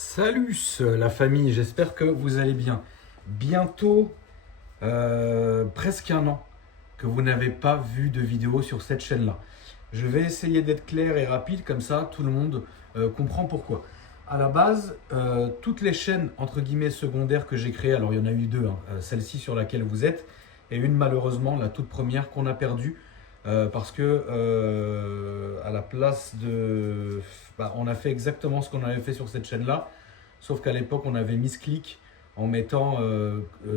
Salut la famille, j'espère que vous allez bien. Bientôt presque un an que vous n'avez pas vu de vidéo sur cette chaîne-là. Je vais essayer d'être clair et rapide, comme ça tout le monde comprend pourquoi. À la base, toutes les chaînes entre guillemets secondaires que j'ai créées, alors il y en a eu deux, celle-ci sur laquelle vous êtes, et une malheureusement, la toute première qu'on a perdue, parce que à la place de... on a fait exactement ce qu'on avait fait sur cette chaîne-là, sauf qu'à l'époque, on avait misclick en mettant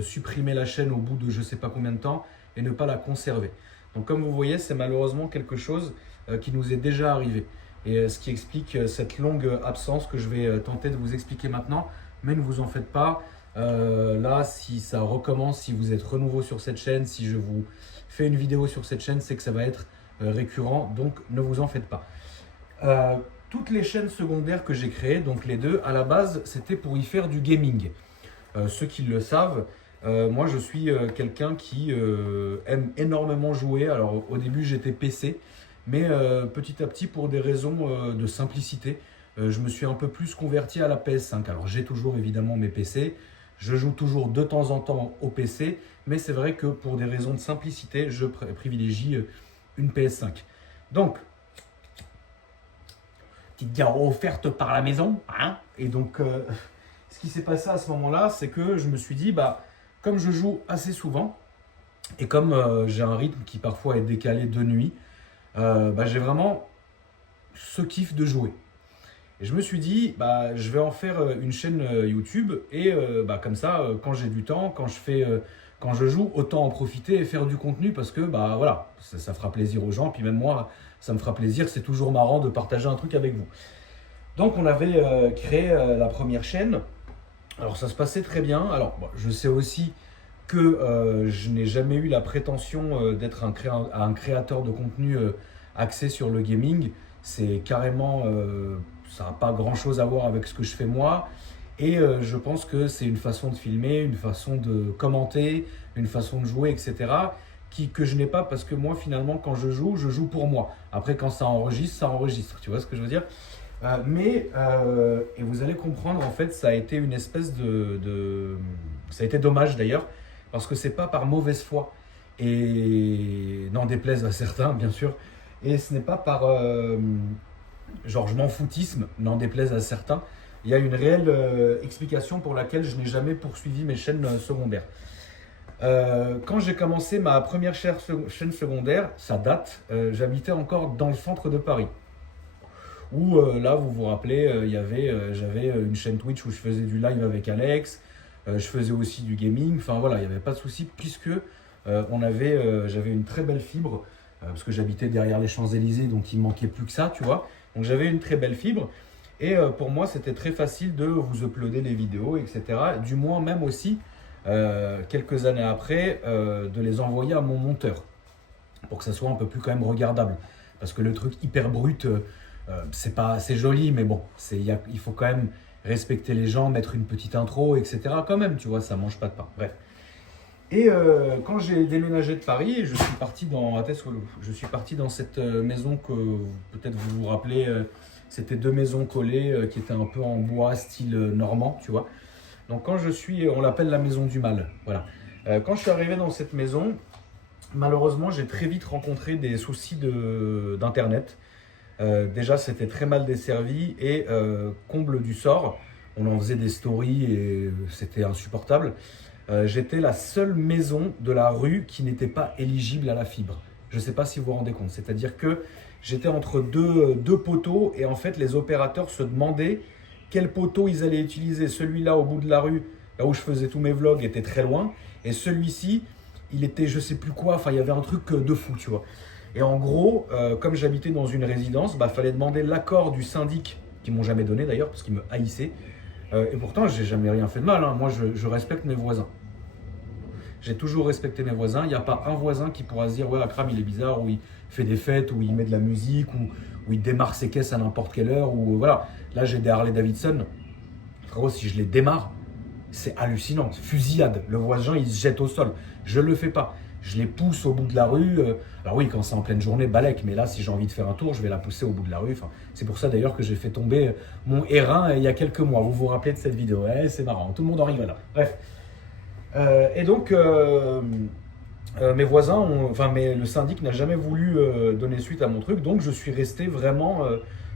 supprimer la chaîne au bout de je ne sais pas combien de temps et ne pas la conserver. Donc comme vous voyez, c'est malheureusement quelque chose qui nous est déjà arrivé. Et ce qui explique cette longue absence que je vais tenter de vous expliquer maintenant. Mais ne vous en faites pas. Là, si ça recommence, si vous êtes renouveau sur cette chaîne, si je vous fais une vidéo sur cette chaîne, c'est que ça va être récurrent. Donc ne vous en faites pas. Toutes les chaînes secondaires que j'ai créées, donc les deux, à la base, c'était pour y faire du gaming. Ceux qui le savent, moi je suis quelqu'un qui aime énormément jouer. Alors au début j'étais PC, mais petit à petit pour des raisons de simplicité, je me suis un peu plus converti à la PS5. Alors j'ai toujours évidemment mes PC, je joue toujours de temps en temps au PC, mais c'est vrai que pour des raisons de simplicité, je privilégie une PS5. Donc, petite bière offerte par la maison, hein. Et donc, ce qui s'est passé à ce moment-là, c'est que je me suis dit, comme je joue assez souvent, et comme j'ai un rythme qui parfois est décalé de nuit, j'ai vraiment ce kiff de jouer. Et je me suis dit, je vais en faire une chaîne YouTube, et comme ça, quand j'ai du temps, quand je joue, autant en profiter et faire du contenu, parce que voilà, ça fera plaisir aux gens, puis même moi, ça me fera plaisir, c'est toujours marrant de partager un truc avec vous. Donc on avait créé la première chaîne. Alors ça se passait très bien. Alors je sais aussi que je n'ai jamais eu la prétention d'être un créateur de contenu axé sur le gaming. C'est carrément, ça n'a pas grand chose à voir avec ce que je fais moi. Et je pense que c'est une façon de filmer, une façon de commenter, une façon de jouer, etc. Que je n'ai pas, parce que moi finalement quand je joue pour moi. Après quand ça enregistre, tu vois ce que je veux dire? Et vous allez comprendre, en fait, ça a été une espèce ça a été dommage d'ailleurs, parce que c'est pas par mauvaise foi, et n'en déplaise à certains, bien sûr, et ce n'est pas par, genre, je m'en foutisme, n'en déplaise à certains. Il y a une réelle explication pour laquelle je n'ai jamais poursuivi mes chaînes secondaires. Quand j'ai commencé ma première chaîne secondaire, ça date, j'habitais encore dans le centre de Paris. Où là, vous vous rappelez, j'avais une chaîne Twitch où je faisais du live avec Alex, je faisais aussi du gaming, enfin voilà, il n'y avait pas de souci, puisque j'avais une très belle fibre, parce que j'habitais derrière les Champs-Élysées, donc il ne manquait plus que ça, tu vois. Donc j'avais une très belle fibre, et pour moi, c'était très facile de vous uploader les vidéos, etc. Du moins, même aussi, quelques années après, de les envoyer à mon monteur, pour que ça soit un peu plus quand même regardable. Parce que le truc hyper brut... c'est joli, mais bon, il faut quand même respecter les gens, mettre une petite intro, etc. quand même, tu vois, ça mange pas de pain. Bref. Et quand j'ai déménagé de Paris, je suis parti dans cette maison que peut-être vous vous rappelez, c'était deux maisons collées qui étaient un peu en bois, style normand, tu vois. Donc on l'appelle la maison du mal, voilà. Quand je suis arrivé dans cette maison, malheureusement, j'ai très vite rencontré des soucis d'internet. Déjà, c'était très mal desservi, et comble du sort, on en faisait des stories et c'était insupportable. J'étais la seule maison de la rue qui n'était pas éligible à la fibre. Je ne sais pas si vous vous rendez compte. C'est-à-dire que j'étais entre deux poteaux, et en fait, les opérateurs se demandaient quel poteau ils allaient utiliser. Celui-là, au bout de la rue, là où je faisais tous mes vlogs, était très loin. Et celui-ci, il était je sais plus quoi. Enfin, il y avait un truc de fou, tu vois. Et en gros, comme j'habitais dans une résidence, fallait demander l'accord du syndic, qu'ils m'ont jamais donné d'ailleurs, parce qu'ils me haïssaient. Et pourtant, j'ai jamais rien fait de mal, hein. Moi, je respecte mes voisins. J'ai toujours respecté mes voisins. Il n'y a pas un voisin qui pourra se dire « Ouais, Akram, il est bizarre », ou il fait des fêtes, ou il met de la musique, ou il démarre ses caisses à n'importe quelle heure, ou voilà. Là, j'ai des Harley Davidson. Frérot, si je les démarre, c'est hallucinant. Fusillade. Le voisin, il se jette au sol. Je ne le fais pas. je les pousse au bout de la rue. Alors oui, quand c'est en pleine journée, balèque, mais là, si j'ai envie de faire un tour, je vais la pousser au bout de la rue. Enfin, c'est pour ça d'ailleurs que j'ai fait tomber mon R1 il y a quelques mois. Vous vous rappelez de cette vidéo? Ouais, c'est marrant, tout le monde en rigole là. Bref. Et donc, mes voisins, le syndic n'a jamais voulu donner suite à mon truc, donc je suis resté vraiment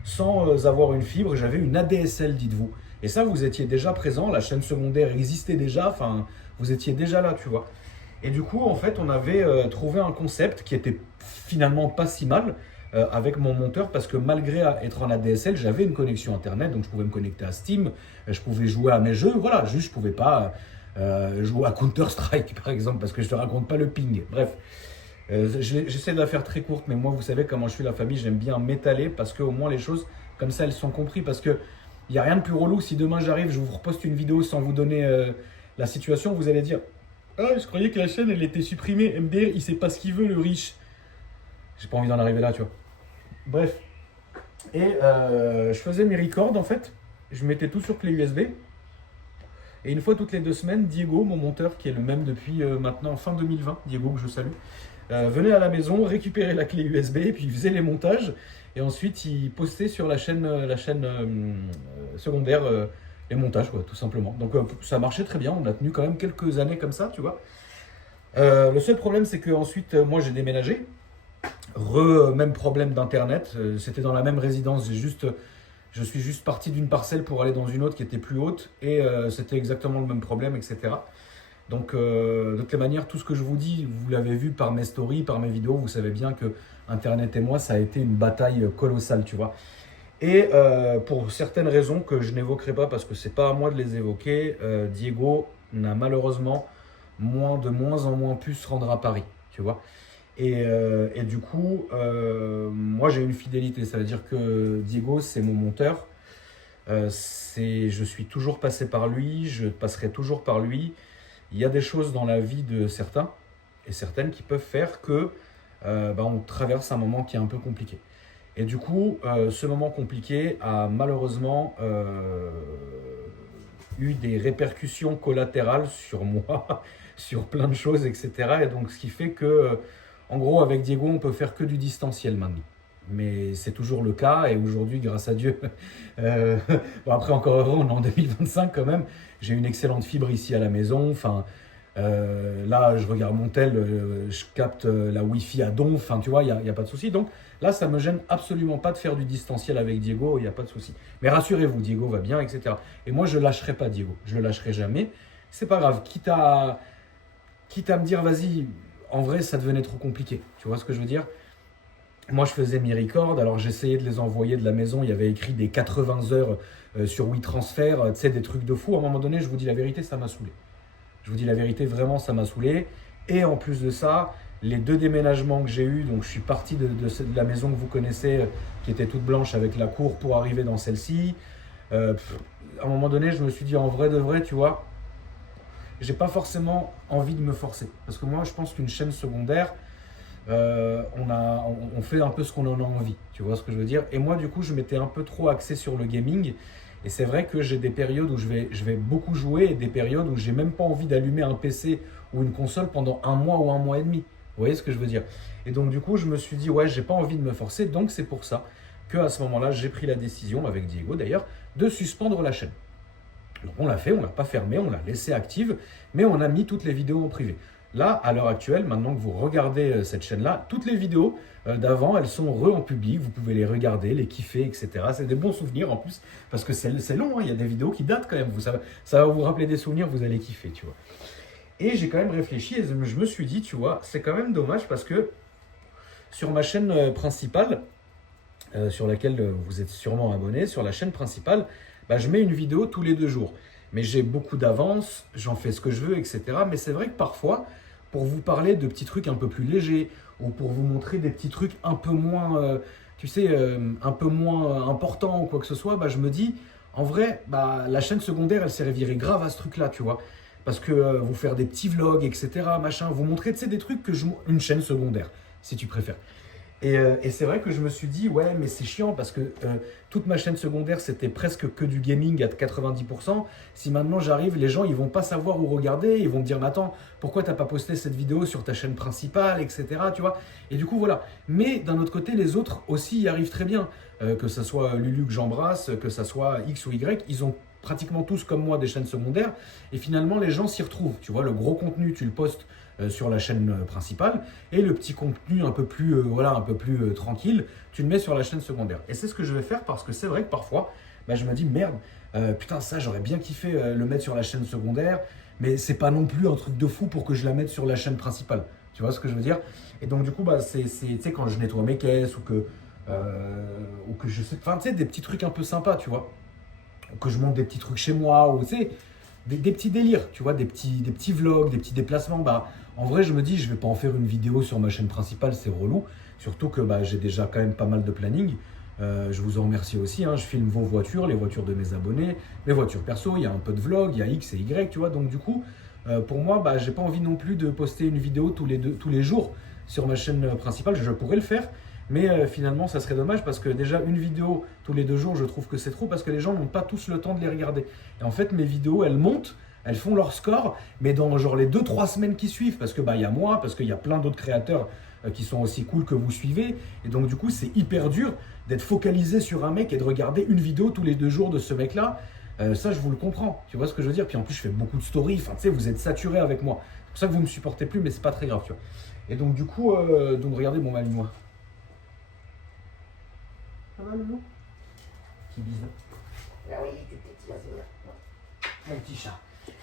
sans avoir une fibre. J'avais une ADSL, dites-vous. Et ça, vous étiez déjà présent, la chaîne secondaire existait déjà, enfin, vous étiez déjà là, tu vois. Et du coup, en fait, on avait trouvé un concept qui était finalement pas si mal avec mon monteur, parce que malgré être en ADSL, j'avais une connexion Internet, donc je pouvais me connecter à Steam, je pouvais jouer à mes jeux, voilà, juste je pouvais pas jouer à Counter-Strike, par exemple, parce que je te raconte pas le ping. Bref, j'essaie de la faire très courte, mais moi, vous savez comment je suis la famille, j'aime bien m'étaler, parce qu'au moins les choses, comme ça, elles sont comprises, parce que il n'y a rien de plus relou. Si demain j'arrive, je vous reposte une vidéo sans vous donner la situation, vous allez dire ah, je croyais que la chaîne elle était supprimée. MDR, il sait pas ce qu'il veut, le riche. J'ai pas envie d'en arriver là, tu vois. Bref. Et je faisais mes records en fait. Je mettais tout sur clé USB. Et une fois toutes les 2 semaines, Diego, mon monteur, qui est le même depuis maintenant fin 2020, Diego que je salue, venait à la maison, récupérer la clé USB, et puis il faisait les montages. Et ensuite, il postait sur la chaîne secondaire les montages, quoi, tout simplement. Donc ça marchait très bien, on a tenu quand même quelques années comme ça, tu vois. Le seul problème, c'est que ensuite, moi j'ai déménagé. Même problème d'internet, c'était dans la même résidence, je suis juste parti d'une parcelle pour aller dans une autre qui était plus haute, et c'était exactement le même problème, etc. Donc, de toute manière, tout ce que je vous dis, vous l'avez vu par mes stories, par mes vidéos, vous savez bien que Internet et moi, ça a été une bataille colossale, tu vois. Et pour certaines raisons que je n'évoquerai pas parce que c'est pas à moi de les évoquer, Diego n'a malheureusement de moins en moins pu se rendre à Paris, tu vois. Et du coup, moi j'ai une fidélité, ça veut dire que Diego, c'est mon monteur. Je suis toujours passé par lui, je passerai toujours par lui. Il y a des choses dans la vie de certains et certaines qui peuvent faire que on traverse un moment qui est un peu compliqué. Et du coup, ce moment compliqué a malheureusement eu des répercussions collatérales sur moi, sur plein de choses, etc. Et donc, ce qui fait que, en gros, avec Diego, on peut faire que du distanciel maintenant. Mais c'est toujours le cas, et aujourd'hui, grâce à Dieu, après encore heureux, on est en 2025 quand même, j'ai une excellente fibre ici à la maison, enfin, là je regarde mon tel, je capte la Wi-Fi à donf, enfin tu vois, il n'y a pas de souci, donc là ça me gêne absolument pas de faire du distanciel avec Diego, il n'y a pas de souci. Mais rassurez-vous, Diego va bien, etc. Et moi je lâcherai pas Diego, je le lâcherai jamais, c'est pas grave, quitte à me dire vas-y, en vrai ça devenait trop compliqué, tu vois ce que je veux dire? Moi, je faisais mes records, alors j'essayais de les envoyer de la maison, il y avait écrit des 80 heures sur WeTransfer, tu sais, des trucs de fou. À un moment donné, je vous dis la vérité, ça m'a saoulé. Je vous dis la vérité, vraiment, ça m'a saoulé. Et en plus de ça, les 2 déménagements que j'ai eus, donc je suis parti de la maison que vous connaissez, qui était toute blanche avec la cour pour arriver dans celle-ci. À un moment donné, je me suis dit, en vrai de vrai, tu vois, j'ai pas forcément envie de me forcer. Parce que moi, je pense qu'une chaîne secondaire, on fait un peu ce qu'on en a envie, tu vois ce que je veux dire. Et moi du coup je m'étais un peu trop axé sur le gaming, et c'est vrai que j'ai des périodes où je vais beaucoup jouer, et des périodes où j'ai même pas envie d'allumer un PC ou une console pendant 1 mois ou 1 mois et demi, vous voyez ce que je veux dire. Et donc du coup je me suis dit ouais, j'ai pas envie de me forcer, donc c'est pour ça que à ce moment-là j'ai pris la décision, avec Diego d'ailleurs, de suspendre la chaîne. Donc on l'a fait, on l'a pas fermée, on l'a laissée active, mais on a mis toutes les vidéos en privé. Là, à l'heure actuelle, maintenant que vous regardez cette chaîne-là, toutes les vidéos d'avant, elles sont en public, vous pouvez les regarder, les kiffer, etc. C'est des bons souvenirs en plus, parce que c'est long, hein, il y a des vidéos qui datent quand même, ça va vous rappeler des souvenirs, vous allez kiffer, tu vois. Et j'ai quand même réfléchi, et je me suis dit, tu vois, c'est quand même dommage, parce que sur ma chaîne principale, sur laquelle vous êtes sûrement abonné, sur la chaîne principale, je mets une vidéo tous les 2 jours. Mais j'ai beaucoup d'avance, j'en fais ce que je veux, etc. Mais c'est vrai que parfois, pour vous parler de petits trucs un peu plus légers, ou pour vous montrer des petits trucs un peu moins, un peu moins importants ou quoi que ce soit, je me dis, en vrai, la chaîne secondaire, elle servirait grave à ce truc-là, tu vois. Parce que vous faire des petits vlogs, etc., machin, vous montrer, des trucs une chaîne secondaire, si tu préfères. Et c'est vrai que je me suis dit, ouais, mais c'est chiant parce que toute ma chaîne secondaire, c'était presque que du gaming à 90%. Si maintenant j'arrive, les gens, ils vont pas savoir où regarder. Ils vont me dire, mais attends, pourquoi t'as pas posté cette vidéo sur ta chaîne principale, etc. Tu vois. Et du coup, voilà. Mais d'un autre côté, les autres aussi y arrivent très bien. Que ça soit Lulu que j'embrasse, que ça soit X ou Y, ils ont pratiquement tous comme moi des chaînes secondaires. Et finalement, les gens s'y retrouvent. Tu vois, le gros contenu, tu le postes sur la chaîne principale et le petit contenu un peu plus, tranquille, tu le mets sur la chaîne secondaire. Et c'est ce que je vais faire parce que c'est vrai que parfois, je me dis merde, putain ça j'aurais bien kiffé le mettre sur la chaîne secondaire, mais c'est pas non plus un truc de fou pour que je la mette sur la chaîne principale. Tu vois ce que je veux dire? Et donc du coup, tu sais, quand je nettoie mes caisses ou que je sais, enfin tu sais, des petits trucs un peu sympas, tu vois, ou que je monte des petits trucs chez moi, ou tu sais, des petits délires, tu vois, des petits vlogs, des petits déplacements. En vrai, je me dis, je vais pas en faire une vidéo sur ma chaîne principale, c'est relou. Surtout que j'ai déjà quand même pas mal de planning. Je vous en remercie aussi, hein. Je filme vos voitures, les voitures de mes abonnés, mes voitures perso, il y a un peu de vlog, il y a X et Y, tu vois. Donc du coup, pour moi, j'ai pas envie non plus de poster une vidéo tous les jours sur ma chaîne principale. Je pourrais le faire, mais finalement, ça serait dommage parce que déjà, une vidéo tous les 2 jours, je trouve que c'est trop parce que les gens n'ont pas tous le temps de les regarder. Et en fait, mes vidéos, elles montent, elles font leur score, mais dans genre les 2-3 semaines qui suivent, parce que il y a moi, parce qu'il y a plein d'autres créateurs qui sont aussi cool que vous suivez. Et donc, du coup, c'est hyper dur d'être focalisé sur un mec et de regarder une vidéo tous les 2 jours de ce mec-là. Ça, je vous le comprends. Tu vois ce que je veux dire? Puis en plus, je fais beaucoup de stories. Enfin, tu sais, vous êtes saturé avec moi. C'est pour ça que vous me supportez plus, mais c'est pas très grave, tu vois. Et donc, du coup, regardez mon malinois. Ça va, Loulou? Petit bisou. Ah oui, tu petit, mon petit chat.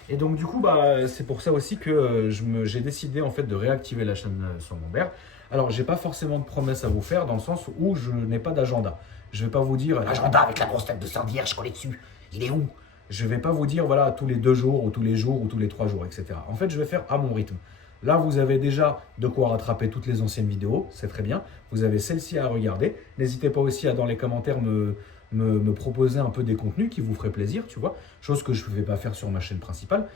Et donc, du coup, c'est pour ça aussi que j'ai décidé en fait de réactiver la chaîne secondaire. Alors, j'ai pas forcément de promesses à vous faire dans le sens où je n'ai pas d'agenda. Je vais pas vous dire l'agenda avec la grosse tête de Saint-Vierge collée dessus. Il est où? Je vais pas vous dire voilà tous les 2 jours ou tous les jours ou tous les 3 jours, etc. En fait, je vais faire à mon rythme. Là, vous avez déjà de quoi rattraper toutes les anciennes vidéos, c'est très bien. Vous avez celle-ci à regarder. N'hésitez pas aussi à dans les commentaires me proposer un peu des contenus qui vous feraient plaisir, tu vois, chose que je ne vais pas faire sur ma chaîne principale.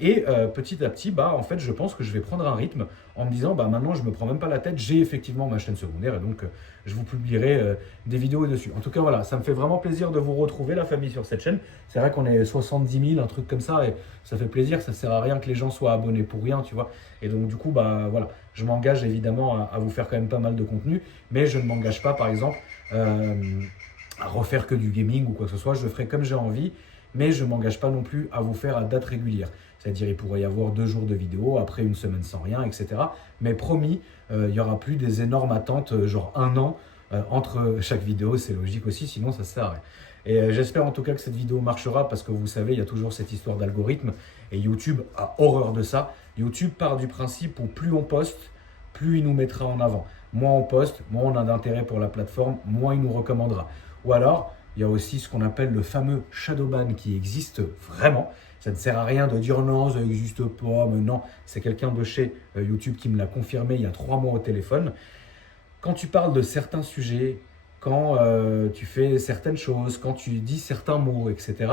Et petit à petit, en fait, je pense que je vais prendre un rythme en me disant, maintenant, je ne me prends même pas la tête, j'ai effectivement ma chaîne secondaire et donc je vous publierai des vidéos dessus. En tout cas, voilà, ça me fait vraiment plaisir de vous retrouver, la famille, sur cette chaîne. C'est vrai qu'on est 70 000, un truc comme ça, et ça fait plaisir, ça ne sert à rien que les gens soient abonnés pour rien, tu vois. Et donc, du coup, voilà, je m'engage évidemment à vous faire quand même pas mal de contenu, mais je ne m'engage pas, par exemple, à refaire que du gaming ou quoi que ce soit. Je le ferai comme j'ai envie, mais je ne m'engage pas non plus à vous faire à date régulière. C'est-à-dire, il pourrait y avoir 2 jours de vidéo, après une semaine sans rien, etc. Mais promis, il n'y aura plus des énormes attentes, genre 1 an entre chaque vidéo. C'est logique aussi, sinon ça sert à rien. Et j'espère en tout cas que cette vidéo marchera parce que vous savez, il y a toujours cette histoire d'algorithme et YouTube a horreur de ça. YouTube part du principe où plus on poste, plus il nous mettra en avant. Moins on poste, moins on a d'intérêt pour la plateforme, moins il nous recommandera. Ou alors, il y a aussi ce qu'on appelle le fameux shadowban qui existe vraiment. Ça ne sert à rien de dire non, ça n'existe pas, mais non. C'est quelqu'un de chez YouTube qui me l'a confirmé il y a 3 mois au téléphone. Quand tu parles de certains sujets, quand tu fais certaines choses, quand tu dis certains mots, etc.,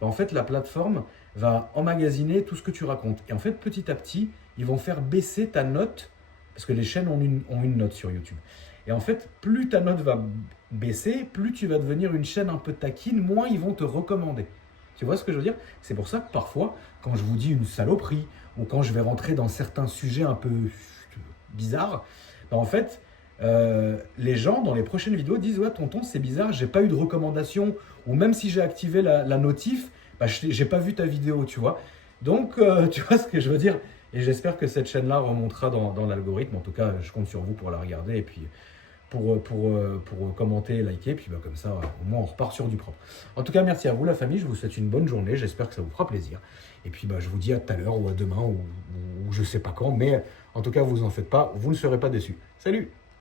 en fait, la plateforme va emmagasiner tout ce que tu racontes. Et en fait, petit à petit, ils vont faire baisser ta note, parce que les chaînes ont une note sur YouTube. Et en fait, plus ta note va baisser, plus tu vas devenir une chaîne un peu taquine, moins ils vont te recommander. Tu vois ce que je veux dire? C'est pour ça que parfois, quand je vous dis une saloperie, ou quand je vais rentrer dans certains sujets un peu bizarres, en fait, les gens dans les prochaines vidéos disent ouais tonton c'est bizarre, j'ai pas eu de recommandation, ou même si j'ai activé la notif, j'ai pas vu ta vidéo, tu vois. Donc tu vois ce que je veux dire, et j'espère que cette chaîne là remontera dans l'algorithme. En tout cas je compte sur vous pour la regarder et puis pour commenter, liker, puis comme ça au moins on repart sur du propre. En tout cas merci à vous la famille, je vous souhaite une bonne journée, j'espère que ça vous fera plaisir, et puis je vous dis à tout à l'heure ou à demain ou je sais pas quand, mais en tout cas vous en faites pas, vous ne serez pas déçus. Salut!